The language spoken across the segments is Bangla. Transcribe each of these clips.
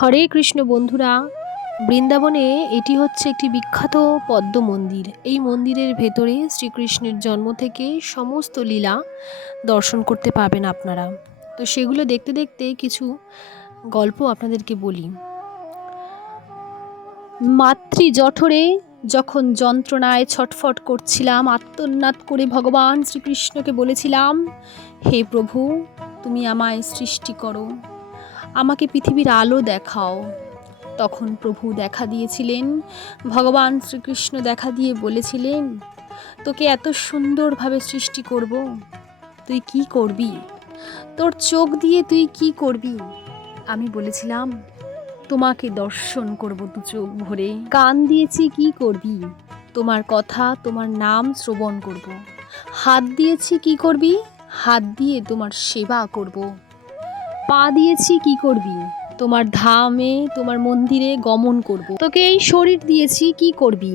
হরে কৃষ্ণ বন্ধুরা, বৃন্দাবনে এটি হচ্ছে একটি বিখ্যাত পদ্ম মন্দির। এই মন্দিরের ভেতরে শ্রীকৃষ্ণের জন্ম থেকে সমস্ত লীলা দর্শন করতে পারবেন আপনারা। তো সেগুলো দেখতে দেখতে কিছু গল্প আপনাদেরকে বলি। মাতৃ জঠরে যখন যন্ত্রণায় ছটফট করছিলাম, আর্তনাদ করে ভগবান শ্রীকৃষ্ণকে বলেছিলাম, হে প্রভু, তুমি আমায় সৃষ্টি করো, আমাকে পৃথিবীর আলো দেখাও। তখন প্রভু দেখা দিয়েছিলেন, ভগবান শ্রীকৃষ্ণ দেখা দিয়ে বলেছিলেন, তোকে এত সুন্দরভাবে সৃষ্টি করব, তুই কি করবি? তোর চোখ দিয়ে তুই কি করবি? আমি বলেছিলাম, তোমাকে দর্শন করব দু চোখ ভরে। কান দিয়েছি, কি করবি? তোমার কথা, তোমার নাম শ্রবণ করব। হাত দিয়েছি, কি করবি? হাত দিয়ে তোমার সেবা করব। পা দিয়েছি, কি করবি? তোমার ধামে, তোমার মন্দিরে গমন করব। তোকে এই শরীর দিয়েছি, কি করবি?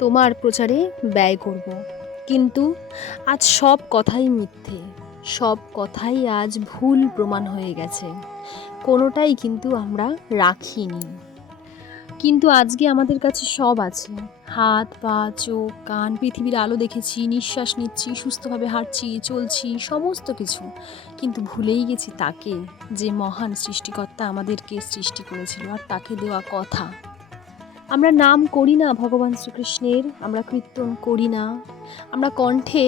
তোমার প্রচারে ব্যয় করব। কিন্তু আজ সব কথাই মিথ্যে, সব কথাই আজ ভুল প্রমাণ হয়ে গেছে, কোনোটাই কিন্তু আমরা রাখিনি। কিন্তু আজকে আমাদের কাছে সব আছে, হাত, পা, চোখ, কান, পৃথিবীর আলো দেখেছি, নিঃশ্বাস নিচ্ছি, সুস্থভাবে হাঁটছি, চলছি, সমস্ত কিছু। কিন্তু ভুলেই গেছি তাকে, যে মহান সৃষ্টিকর্তা আমাদেরকে সৃষ্টি করেছিল, আর তাকে দেওয়া কথা। আমরা নাম করি না ভগবান শ্রীকৃষ্ণের, আমরা কীর্তন করি না, আমরা কণ্ঠে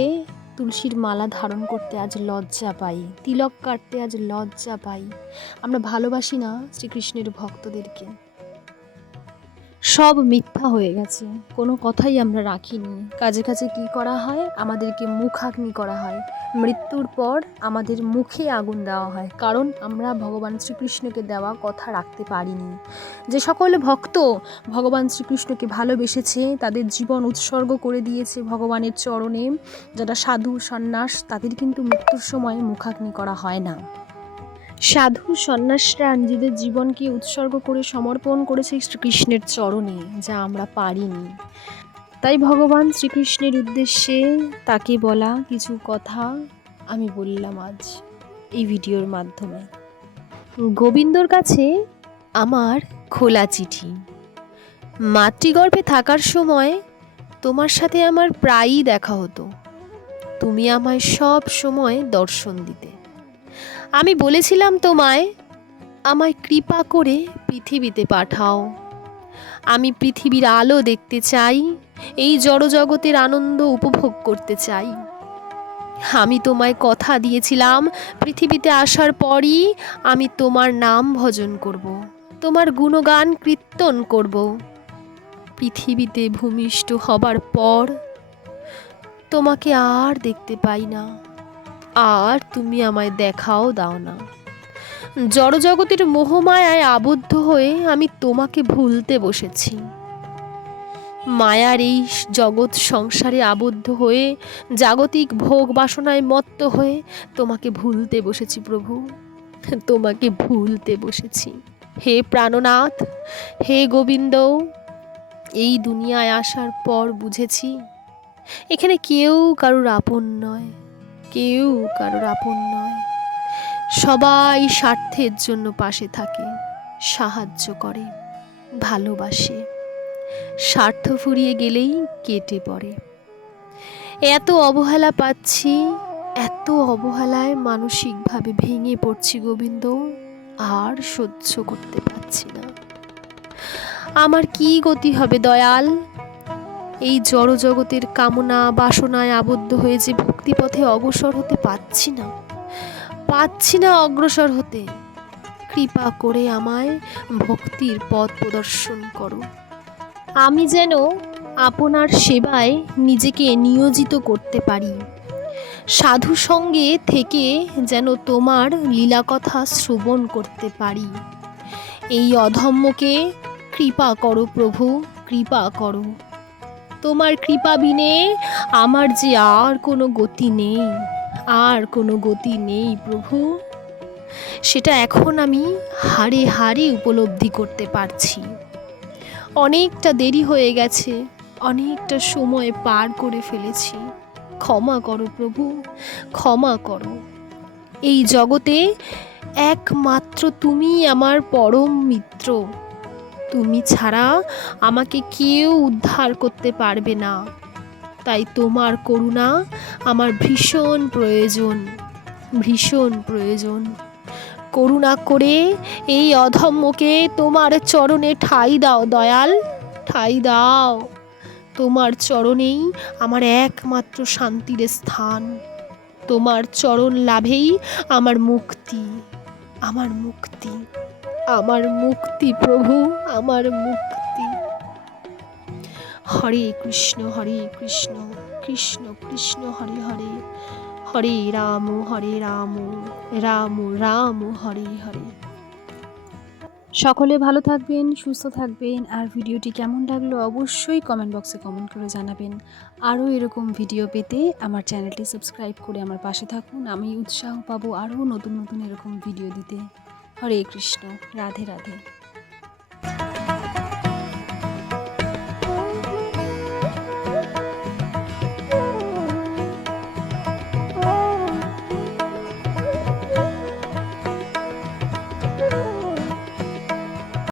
তুলসীর মালা ধারণ করতে আজ লজ্জা পাই, তিলক কাটতে আজ লজ্জা পাই। আমরা ভালোবাসি না শ্রীকৃষ্ণের ভক্তদেরকে। সব মিথ্যা হয়ে গেছে, কোনো কথাই আমরা রাখিনি। কাজে কাজে কি করা হয়? আমাদেরকে মুখাগ্নি করা হয়, মৃত্যুর পর আমাদের মুখে আগুন দেওয়া হয়, কারণ আমরা ভগবান শ্রীকৃষ্ণকে দেওয়া কথা রাখতে পারিনি। যে সকল ভক্ত ভগবান শ্রীকৃষ্ণকে ভালোবেসেছে, তাদের জীবন উৎসর্গ করে দিয়েছে ভগবানের চরণে, যারা সাধু সন্ন্যাস, তাদের কিন্তু মৃত্যুর সময় মুখাগ্নি করা হয় না। সাধু সন্ন্যাসরা নিজেদের জীবনকে উৎসর্গ করে সমর্পণ করেছে শ্রীকৃষ্ণের চরণে, যা আমরা পারিনি। তাই ভগবান শ্রীকৃষ্ণের উদ্দেশ্যে তাকে বলা কিছু কথা আমি বললাম আজ এই ভিডিওর মাধ্যমে। গোবিন্দর কাছে আমার খোলা চিঠি। মাতৃগর্ভে থাকার সময় তোমার সাথে আমার প্রায়ই দেখা হতো, তুমি আমায় সব সময় দর্শন দিতে। আমি বলেছিলাম তোমায়, আমায় কৃপা করে পৃথিবীতে পাঠাও, আমি পৃথিবীর আলো দেখতে চাই, এই জড়জগতের আনন্দ উপভোগ করতে চাই। আমি তোমায় কথা দিয়েছিলাম, পৃথিবীতে আসার পরই আমি তোমার নাম ভজন করব, তোমার গুণগান কীর্তন করব। পৃথিবীতে ভূমিষ্ঠ হবার পর তোমাকে আর দেখতে পাই না, আর তুমি আমায় দেখাও দাও না। জড়জগতের মোহমায়ায় আবদ্ধ হয়ে আমি তোমাকে ভুলতে বসেছি। মায়ার এই জগৎ সংসারে আবদ্ধ হয়ে, জাগতিক ভোগ বাসনায় মত্ত হয়ে তোমাকে ভুলতে বসেছি প্রভু, তোমাকে ভুলতে বসেছি। হে প্রাণনাথ, হে গোবিন্দ, এই দুনিয়ায় আসার পর বুঝেছি, এখানে কেউ কারোর আপন নয়, কেউ কারোর আপন নয়। সবাই স্বার্থের জন্য পাশে থাকে, সাহায্য করে, ভালোবাসে, স্বার্থ ফুরিয়ে গেলেই কেটে পড়ে। এত অবহেলা পাচ্ছি, এত অবহেলায় মানসিকভাবে ভেঙে পড়ছি গোবিন্দ, আর সহ্য করতে পারছি না। আমার কি গতি হবে দয়াল? এই জড়জগতের কামনা বাসনায় আবদ্ধ হয়ে যে ভক্তিপথে অগ্রসর হতে পারছি না, পাচ্ছি না অগ্রসর হতে। কৃপা করে আমায় ভক্তির পথ প্রদর্শন করো, আমি যেন আপনার সেবায় নিজেকে নিয়োজিত করতে পারি, সাধু সঙ্গে থেকে যেন তোমার লীলা কথা শ্রবণ করতে পারি। এই অধম্যকে কৃপা করো প্রভু, কৃপা করো। তোমার কৃপা বিনে আমার যে আর কোনো গতি নেই, আর কোনো গতি নেই প্রভু। সেটা এখন আমি হাড়ে হাড়ে উপলব্ধি করতে পারছি। অনেকটা দেরি হয়ে গেছে, অনেকটা সময় পার করে ফেলেছি, ক্ষমা করো প্রভু, ক্ষমা করো। এই জগতে একমাত্র তুমিই আমার পরম মিত্র। তুমি ছাড়া আমাকে কেউ উদ্ধার করতে পারবে না। তাই তোমার করুণা আমার ভীষণ প্রয়োজন, ভীষণ প্রয়োজন। করুণা করে এই অধম্যকে তোমার চরণে ঠাঁই দাও দয়াল, ঠাঁই দাও। তোমার চরণেই আমার একমাত্র শান্তির স্থান। তোমার চরণ লাভেই আমার মুক্তি, আমার মুক্তি, আমার মুক্তি প্রভু, আমার মুক্তি। হরে কৃষ্ণ, কৃষ্ণ কৃষ্ণ হরে হরে, হরে রাম, রাম রাম হরে হরে। সকলে ভালো থাকবেন, সুস্থ থাকবেন। আর ভিডিওটি কেমন লাগলো অবশ্যই কমেন্ট বক্সে কমেন্ট করে জানাবেন। আরও এরকম ভিডিও পেতে আমার চ্যানেলটি সাবস্ক্রাইব করে আমার পাশে থাকুন। আমি উৎসাহ পাবো আরও নতুন নতুন এরকম ভিডিও দিতে। হরে কৃষ্ণ, রাধে রাধে।